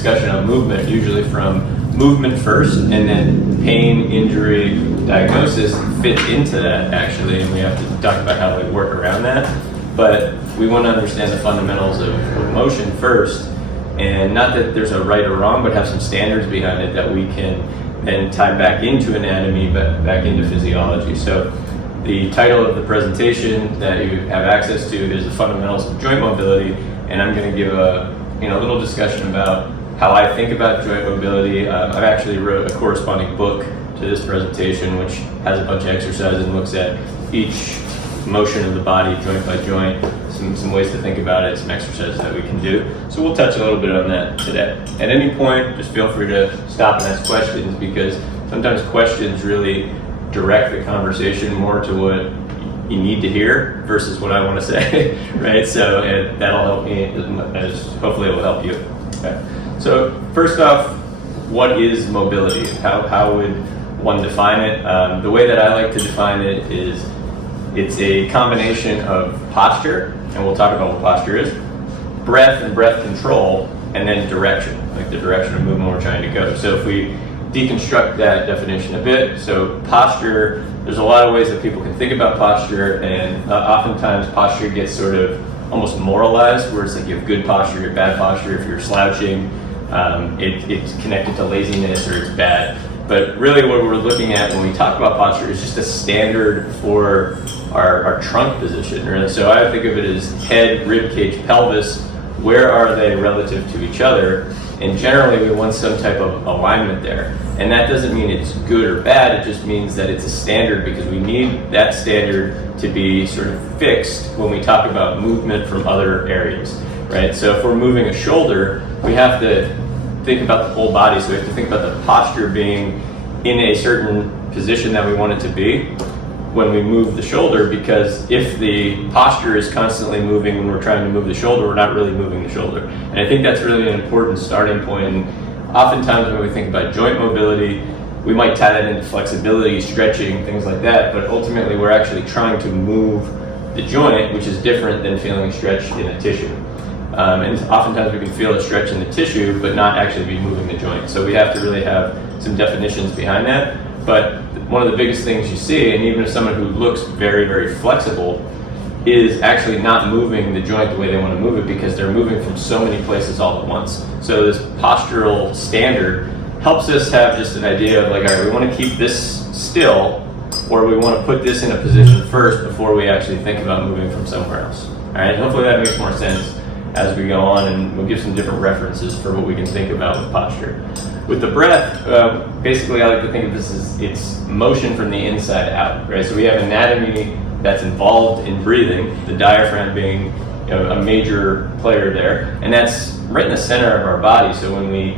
discussion of movement, usually from movement first, and then pain, injury, diagnosis fit into that actually, and we have to talk about how we work around that. But we want to understand the fundamentals of motion first, and not that there's a right or wrong, but have some standards behind it that we can then tie back into anatomy, but back into physiology. So the title of the presentation that you have access to is the fundamentals of joint mobility, and I'm going to give a little discussion about how I think about joint mobility. I've actually wrote a corresponding book to this presentation, which has a bunch of exercises and looks at each motion of the body, joint by joint, some ways to think about it, some exercises that we can do. So we'll touch a little bit on that today. At any point, just feel free to stop and ask questions, because sometimes questions really direct the conversation more to what you need to hear versus what I want to say, right? So that'll help me, as hopefully it will help you. Okay. So first off, what is mobility? How would one define it? The way that I like to define it is it's a combination of posture, and we'll talk about what posture is, breath and breath control, and then direction, like the direction of movement we're trying to go. So if we deconstruct that definition a bit, so posture, there's a lot of ways that people can think about posture, and oftentimes posture gets sort of almost moralized, where it's like you have good posture, you have bad posture. If you're slouching, it's connected to laziness or it's bad. But really what we're looking at when we talk about posture is just a standard for our trunk position. Right? So I think of it as head, rib cage, pelvis. Where are they relative to each other? And generally we want some type of alignment there. And that doesn't mean it's good or bad, it just means that it's a standard, because we need that standard to be sort of fixed when we talk about movement from other areas, right? So if we're moving a shoulder, we have to think about the whole body. So we have to think about the posture being in a certain position that we want it to be when we move the shoulder, because if the posture is constantly moving when we're trying to move the shoulder, we're not really moving the shoulder. And I think that's really an important starting point. And oftentimes when we think about joint mobility, we might tie that into flexibility, stretching, things like that, but ultimately we're actually trying to move the joint, which is different than feeling a stretch in a tissue. And oftentimes we can feel a stretch in the tissue, but not actually be moving the joint. So we have to really have some definitions behind that. But one of the biggest things you see, and even if someone who looks very, very flexible, is actually not moving the joint the way they want to move it, because they're moving from so many places all at once. So this postural standard helps us have just an idea of like, all right, we want to keep this still, or we want to put this in a position first before we actually think about moving from somewhere else. All right, hopefully that makes more sense as we go on, and we'll give some different references for what we can think about with posture. With the breath, basically I like to think of this as it's motion from the inside out, right? So we have anatomy that's involved in breathing, the diaphragm being a major player there, and that's right in the center of our body. So when we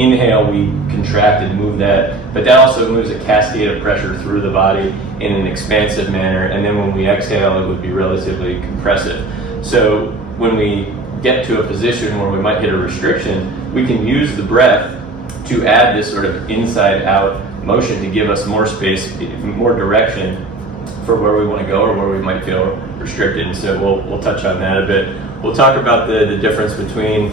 inhale, we contract and move that, but that also moves a cascade of pressure through the body in an expansive manner, and then when we exhale, it would be relatively compressive. So when we get to a position where we might hit a restriction, we can use the breath to add this sort of inside-out motion to give us more space, more direction for where we want to go or where we might feel restricted. And so we'll touch on that a bit. We'll talk about the difference between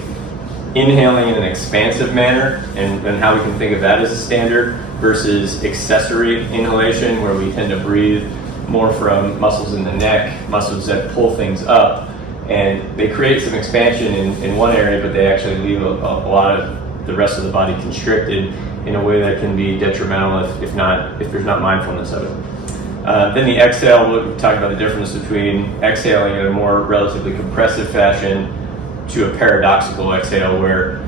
inhaling in an expansive manner and how we can think of that as a standard versus accessory inhalation, where we tend to breathe more from muscles in the neck, muscles that pull things up, and they create some expansion in one area, but they actually leave a lot of the rest of the body constricted in a way that can be detrimental if there's not mindfulness of it. Then the exhale, we'll talk about the difference between exhaling in a more relatively compressive fashion to a paradoxical exhale, where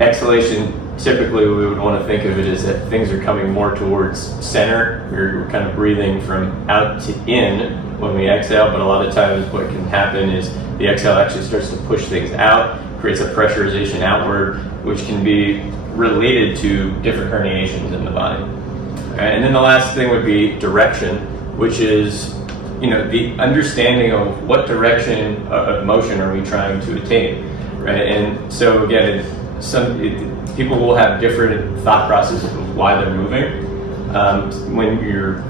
exhalation, typically we would want to think of it as that things are coming more towards center. We're kind of breathing from out to in when we exhale, but a lot of times what can happen is the exhale actually starts to push things out, creates a pressurization outward, which can be related to different herniations in the body. And then the last thing would be direction, which is the understanding of what direction of motion are we trying to attain, right? And so again, people will have different thought processes of why they're moving. When you're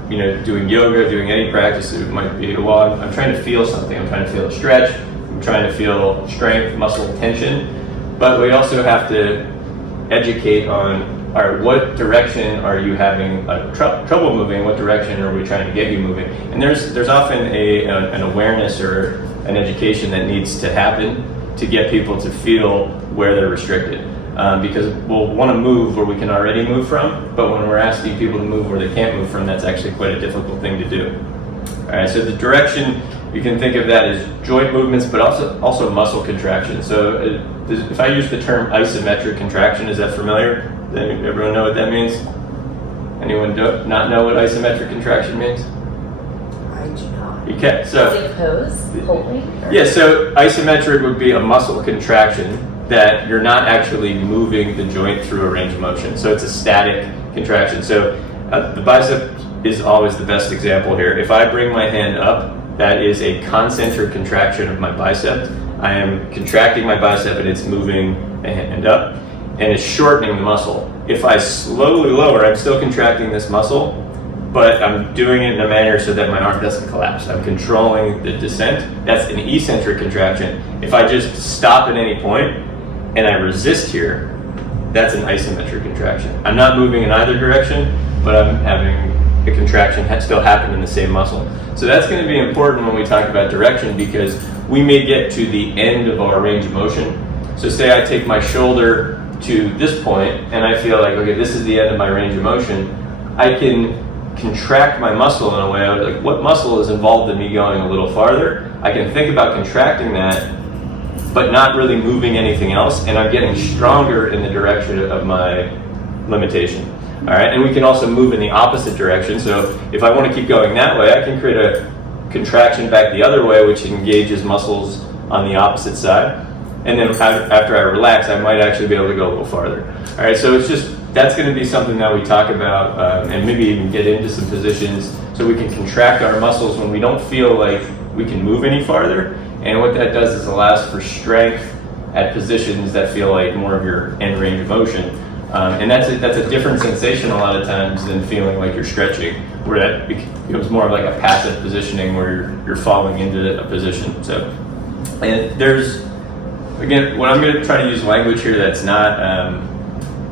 doing yoga, doing any practice, it might be, well, I'm trying to feel something. I'm trying to feel a stretch. I'm trying to feel strength, muscle tension. But we also have to educate on, all right, what direction are you having trouble moving? What direction are we trying to get you moving? And there's often an awareness or an education that needs to happen to get people to feel where they're restricted. Because we'll want to move where we can already move from, but when we're asking people to move where they can't move from, that's actually quite a difficult thing to do. All right, so the direction, you can think of that as joint movements, but also muscle contraction. So if I use the term isometric contraction, is that familiar? Does everyone know what that means? Anyone not know what isometric contraction means? I do not. Okay, so Is it pose? Holding? yeah, so isometric would be a muscle contraction that you're not actually moving the joint through a range of motion. So it's a static contraction. So the bicep is always the best example here. If I bring my hand up, that is a concentric contraction of my bicep. I am contracting my bicep and it's moving the hand up, and it's shortening the muscle. If I slowly lower, I'm still contracting this muscle, but I'm doing it in a manner so that my arm doesn't collapse. I'm controlling the descent. That's an eccentric contraction. If I just stop at any point and I resist here, that's an isometric contraction. I'm not moving in either direction, but I'm having a contraction still happen in the same muscle. So that's going to be important when we talk about direction, because we may get to the end of our range of motion. So say I take my shoulder to this point and I feel like, okay, this is the end of my range of motion. I can contract my muscle in a way, like what muscle is involved in me going a little farther? I can think about contracting that, but not really moving anything else, and I'm getting stronger in the direction of my limitation. All right, and we can also move in the opposite direction. So if I want to keep going that way, I can create a contraction back the other way, which engages muscles on the opposite side. And then after I relax, I might actually be able to go a little farther. All right, so it's just, that's going to be something that we talk about and maybe even get into some positions so we can contract our muscles when we don't feel like we can move any farther. And what that does is allows for strength at positions that feel like more of your end range of motion. And that's a different sensation a lot of times than feeling like you're stretching, where that becomes more of like a passive positioning where you're falling into a position. So, and there's, again, what I'm going to try to use language here that's not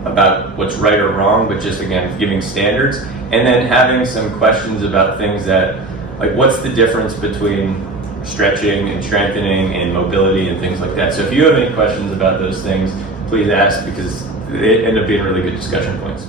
about what's right or wrong, but just, again, giving standards, and then having some questions about things that, like, what's the difference between stretching and strengthening and mobility and things like that. So if you have any questions about those things, please ask, because they end up being really good discussion points.